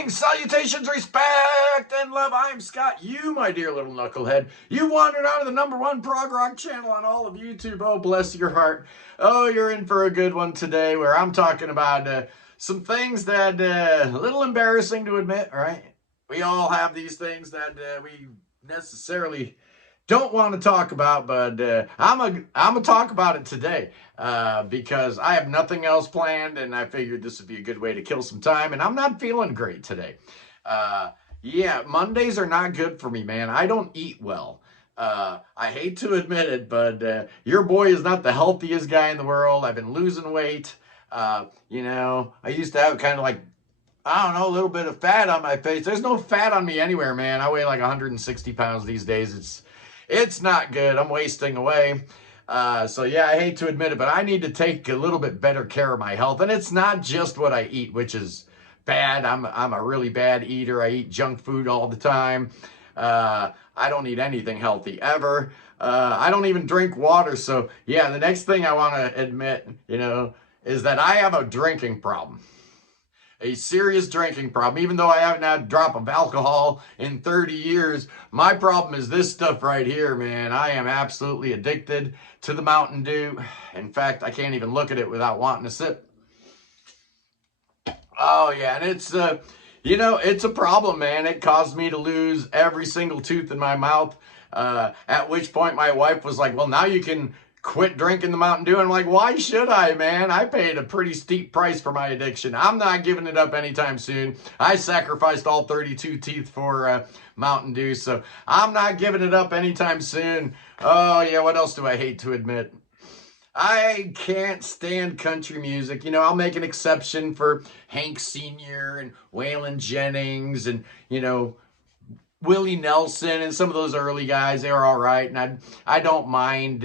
Greetings, salutations, respect, and love. I'm Scott, you, my dear little knucklehead. You wandered onto the #1 prog rock channel on all of YouTube. Oh, bless your heart. Oh, you're in for a good one today where I'm talking about some things that a little embarrassing to admit, right? We all have these things that we necessarily don't want to talk about, but I'm gonna talk about it today because I have nothing else planned, and I figured this would be a good way to kill some time. And I'm not feeling great today. Yeah, Mondays are not good for me, man. I don't eat well. I hate to admit it, but your boy is not the healthiest guy in the world. I've been losing weight. I used to have kind of like, I don't know, a little bit of fat on my face. There's no fat on me anywhere, man. I weigh like 160 pounds these days. It's not good. I'm wasting away. So yeah, I hate to admit it, but I need to take a little bit better care of my health. And it's not just what I eat, which is bad. I'm a really bad eater. I eat junk food all the time. I don't eat anything healthy ever. I don't even drink water. So yeah, the next thing I want to admit, is that I have a drinking problem. A serious drinking problem. Even though I haven't had a drop of alcohol in 30 years, my problem is this stuff right here, man. I am absolutely addicted to the Mountain Dew. In fact, I can't even look at it without wanting to sip. Oh, yeah, and it's a problem, man. It caused me to lose every single tooth in my mouth, at which point my wife was like, well, now you can quit drinking the Mountain Dew. And I'm like, why should I, man? I paid a pretty steep price for my addiction. I'm not giving it up anytime soon. I sacrificed all 32 teeth for Mountain Dew, so I'm not giving it up anytime soon. Oh, yeah, what else do I hate to admit? I can't stand country music. I'll make an exception for Hank Sr. and Waylon Jennings and, Willie Nelson and some of those early guys. They were all right, and I don't mind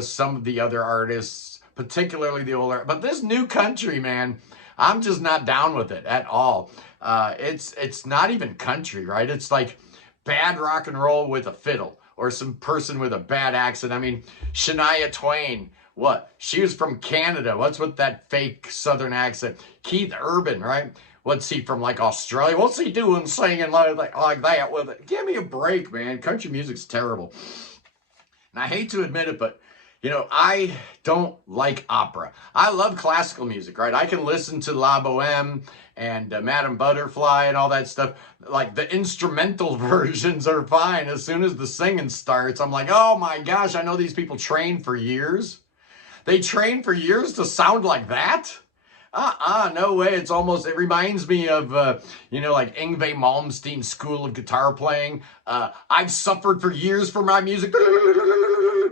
some of the other artists, particularly the older. But this new country, man, I'm just not down with it at all. It's not even country, right? It's like bad rock and roll with a fiddle or some person with a bad accent. I mean, Shania Twain, what? She was from Canada. What's with that fake Southern accent? Keith Urban, right? What's he from, like, Australia? What's he doing singing like that with it? Give me a break, man. Country music's terrible. And I hate to admit it, but, I don't like opera. I love classical music, right? I can listen to La Boheme and Madame Butterfly and all that stuff. Like, the instrumental versions are fine. As soon as the singing starts, I'm like, oh my gosh, I know these people trained for years. They trained for years to sound like that? No way. It reminds me of, like Yngwie Malmsteen's School of Guitar Playing. I've suffered for years for my music.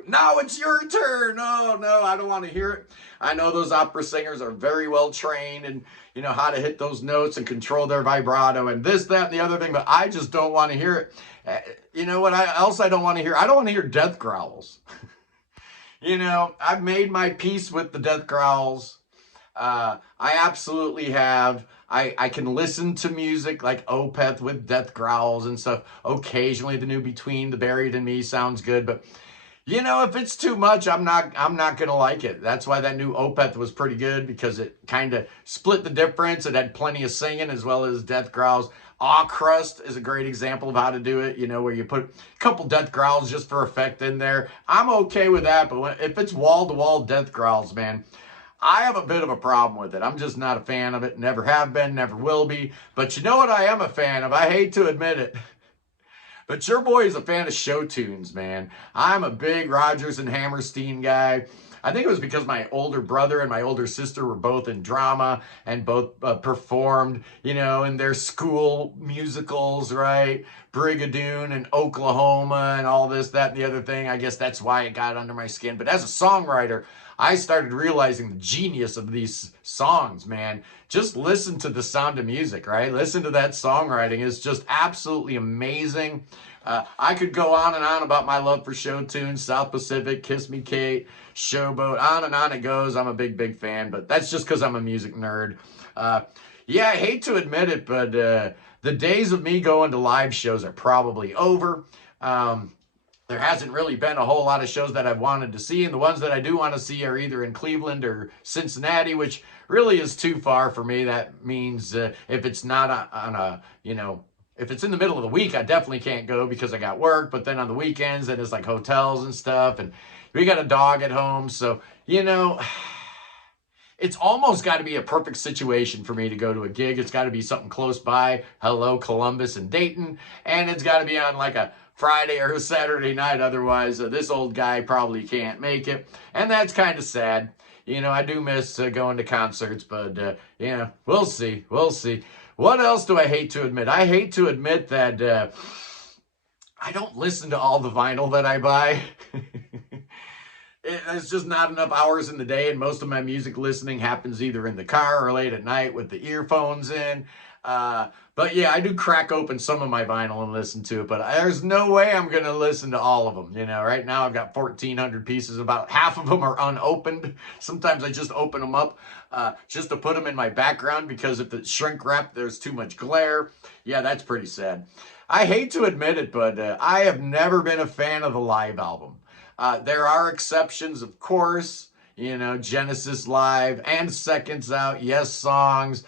Now it's your turn. Oh, no, I don't want to hear it. I know those opera singers are very well trained and, how to hit those notes and control their vibrato and this, that, and the other thing, but I just don't want to hear it. You know what else I don't want to hear? I don't want to hear death growls. I've made my peace with the death growls. I absolutely have. I can listen to music like Opeth with death growls and stuff. Occasionally the new Between the Buried and Me sounds good, but if it's too much, I'm not gonna like it. That's why that new Opeth was pretty good, because it kind of split the difference. It had plenty of singing as well as death growls. Awe Crust is a great example of how to do it, where you put a couple death growls just for effect in there. I'm okay with that, but if it's wall-to-wall death growls, man, I have a bit of a problem with it. I'm just not a fan of it. Never have been, never will be. But you know what I am a fan of? I hate to admit it, but your boy is a fan of show tunes, man. I'm a big Rodgers and Hammerstein guy. I think it was because my older brother and my older sister were both in drama and both performed, in their school musicals, right? Brigadoon and Oklahoma and all this, that, and the other thing. I guess that's why it got under my skin. But as a songwriter, I started realizing the genius of these songs, man. Just listen to The Sound of Music, right? Listen to that songwriting. It's just absolutely amazing. I could go on and on about my love for show tunes, South Pacific, Kiss Me Kate, Showboat, on and on it goes. I'm a big, big fan, but that's just because I'm a music nerd. Yeah, I hate to admit it, but the days of me going to live shows are probably over. there hasn't really been a whole lot of shows that I've wanted to see, and the ones that I do want to see are either in Cleveland or Cincinnati, which really is too far for me. That means if it's not on a, if it's in the middle of the week, I definitely can't go because I got work. But then on the weekends, it is like hotels and stuff, and we got a dog at home, so it's almost got to be a perfect situation for me to go to a gig. It's got to be something close by. Hello, Columbus and Dayton. And it's got to be on like a Friday or a Saturday night. Otherwise, this old guy probably can't make it. And that's kind of sad. I do miss going to concerts, but, we'll see. We'll see. What else do I hate to admit? I hate to admit that I don't listen to all the vinyl that I buy. It's just not enough hours in the day, and most of my music listening happens either in the car or late at night with the earphones in. But yeah, I do crack open some of my vinyl and listen to it, but there's no way I'm going to listen to all of them. Right now I've got 1,400 pieces. About half of them are unopened. Sometimes I just open them up just to put them in my background because if it's shrink wrapped, there's too much glare. Yeah, that's pretty sad. I hate to admit it, but I have never been a fan of the live album. There are exceptions, of course, Genesis Live and Seconds Out, Yes Songs,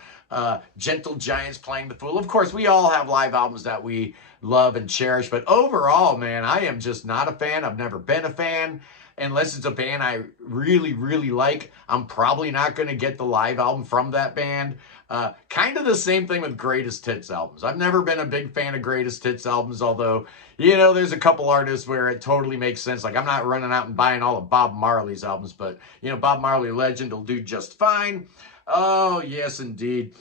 Gentle Giants Playing the Fool. Of course, we all have live albums that we love and cherish, but overall, man, I am just not a fan. I've never been a fan. Unless it's a band I really, really like, I'm probably not going to get the live album from that band. Kind of the same thing with greatest hits albums. I've never been a big fan of greatest hits albums, although, there's a couple artists where it totally makes sense. Like, I'm not running out and buying all of Bob Marley's albums, but, Bob Marley Legend will do just fine. Oh, yes, indeed.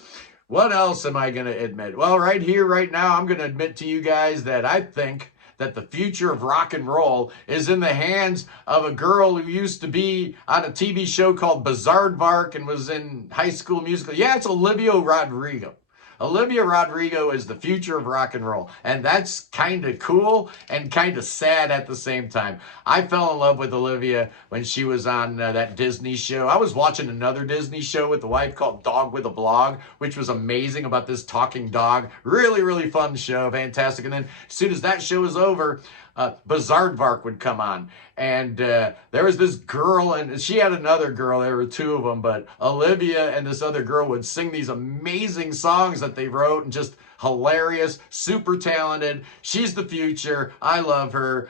What else am I going to admit? Well, right here, right now, I'm going to admit to you guys that I think that the future of rock and roll is in the hands of a girl who used to be on a TV show called Bizaardvark and was in High School Musical. Yeah, it's Olivia Rodrigo. Olivia Rodrigo is the future of rock and roll. And that's kind of cool and kind of sad at the same time. I fell in love with Olivia when she was on that Disney show. I was watching another Disney show with the wife called Dog with a Blog, which was amazing, about this talking dog. Really, really fun show. Fantastic. And then as soon as that show was over, Bizaardvark would come on. And there was this girl, and she had another girl. There were two of them, but Olivia and this other girl would sing these amazing songs that they wrote, and just hilarious, super talented. She's the future. I love her.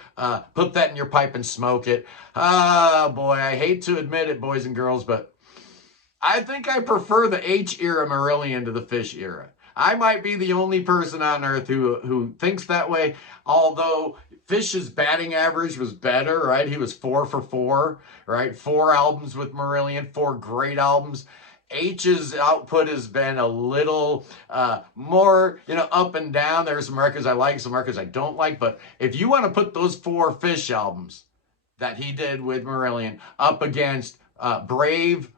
Put that in your pipe and smoke it. Ah, boy, I hate to admit it, boys and girls, but I think I prefer the H era Marillion to the Fish era. I might be the only person on earth who thinks that way, although Fish's batting average was better, right? He was 4 for 4, right? 4 albums with Marillion, 4 great albums. H's output has been a little more, up and down. There's some records I like, some records I don't like. But if you want to put those 4 Fish albums that he did with Marillion up against Brave,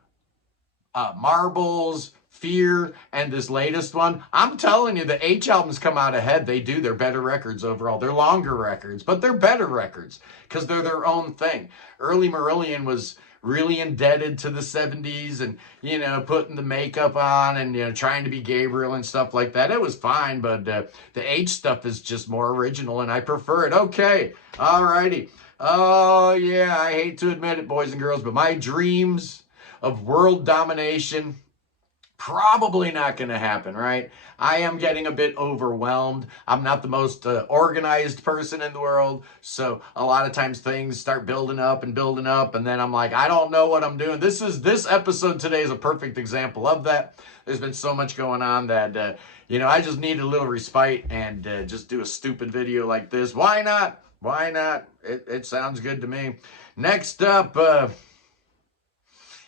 Marbles, Fear, and this latest one, I'm telling you, the H albums come out ahead. They do. They're better records overall. They're longer records, but they're better records because they're their own thing. Early Marillion was really indebted to the 70s and, putting the makeup on and, trying to be Gabriel and stuff like that. It was fine, but the H stuff is just more original and I prefer it. Okay. All righty. Oh, yeah. I hate to admit it, boys and girls, but my dreams of world domination, probably not going to happen, right? I am getting a bit overwhelmed. I'm not the most organized person in the world, so a lot of times things start building up, and then I'm like, I don't know what I'm doing. This episode today is a perfect example of that. There's been so much going on that, I just need a little respite and just do a stupid video like this. Why not? Why not? It sounds good to me. Next up,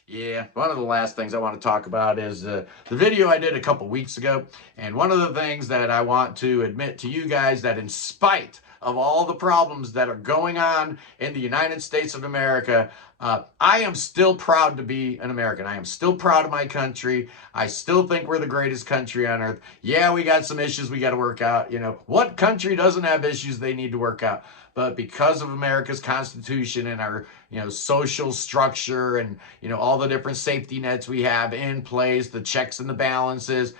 yeah, one of the last things I want to talk about is the video I did a couple weeks ago. And one of the things that I want to admit to you guys, that in spite of all the problems that are going on in the United States of America, I am still proud to be an American. I am still proud of my country. I still think we're the greatest country on earth. Yeah, we got some issues we got to work out. What country doesn't have issues they need to work out? But because of America's Constitution and our, social structure and, all the different safety nets we have in place, the checks and the balances,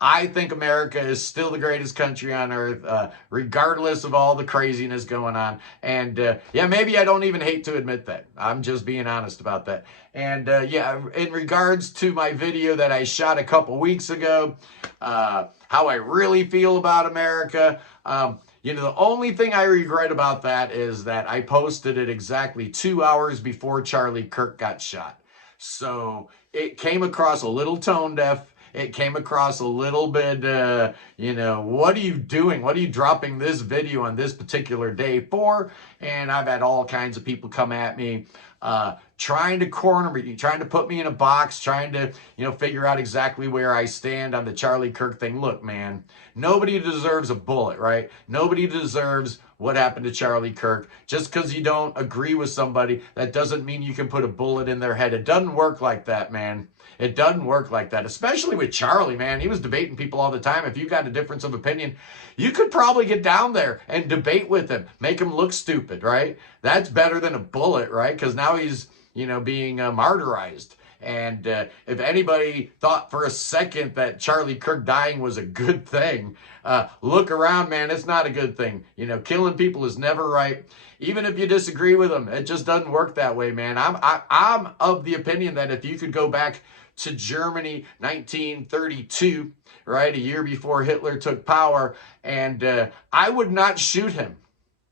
I think America is still the greatest country on earth, regardless of all the craziness going on. And yeah, maybe I don't even hate to admit that. I'm just being honest about that. And yeah, in regards to my video that I shot a couple weeks ago, how I really feel about America, you know, the only thing I regret about that is that I posted it exactly 2 hours before Charlie Kirk got shot. So it came across a little tone deaf. It came across a little bit, you know, what are you doing? What are you dropping this video on this particular day for? And I've had all kinds of people come at me, trying to corner me, trying to put me in a box, trying to, you know, figure out exactly where I stand on the Charlie Kirk thing. Look, man, nobody deserves a bullet, right? Nobody deserves what happened to Charlie Kirk. Just because you don't agree with somebody, that doesn't mean you can put a bullet in their head. It doesn't work like that, man. It doesn't work like that, especially with Charlie, man. He was debating people all the time. If you got a difference of opinion, you could probably get down there and debate with him, make him look stupid, right? That's better than a bullet, right? Because now he's, you know, being martyrized. And if anybody thought for a second that Charlie Kirk dying was a good thing, look around, man. It's not a good thing. You know, killing people is never right. Even if you disagree with them, it just doesn't work that way, man. I'm of the opinion that if you could go back to Germany 1932, right, a year before Hitler took power, and I would not shoot him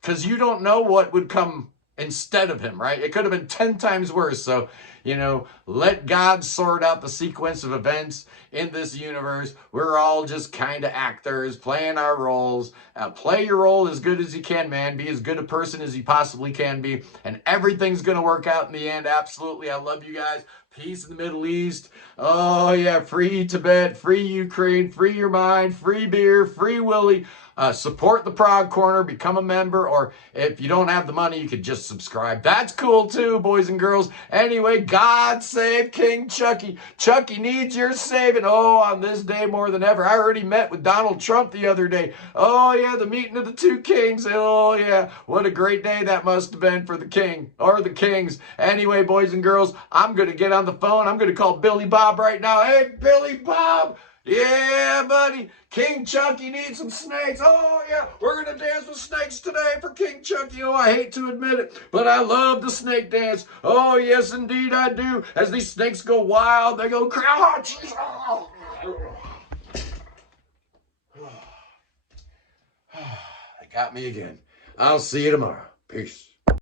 because you don't know what would come instead of him, right? It could have been 10 times worse. So, you know, let God sort out the sequence of events in this universe. We're all just kind of actors playing our roles. Play your role as good as you can, man. Be as good a person as you possibly can be. And everything's going to work out in the end. Absolutely. I love you guys. Peace in the Middle East. Oh, yeah. Free Tibet, free Ukraine, free your mind, free beer, free Willie. Support the Prog Corner, become a member, or if you don't have the money, you could just subscribe. That's cool too, boys and girls. Anyway, God save King Chucky. Chucky needs your saving. Oh, on this day more than ever. I already met with Donald Trump the other day. Oh, yeah, the meeting of the two kings. Oh, yeah, what a great day that must have been for the king, or the kings. Anyway, boys and girls, I'm going to get on the phone. I'm going to call Billy Bob right now. Hey, Billy Bob. Yeah, buddy. King Chucky needs some snakes. Oh, yeah. We're going to dance with snakes today for King Chucky. Oh, I hate to admit it, but I love the snake dance. Oh, yes, indeed I do. As these snakes go wild, they go crouch. Oh, they got me again. I'll see you tomorrow. Peace.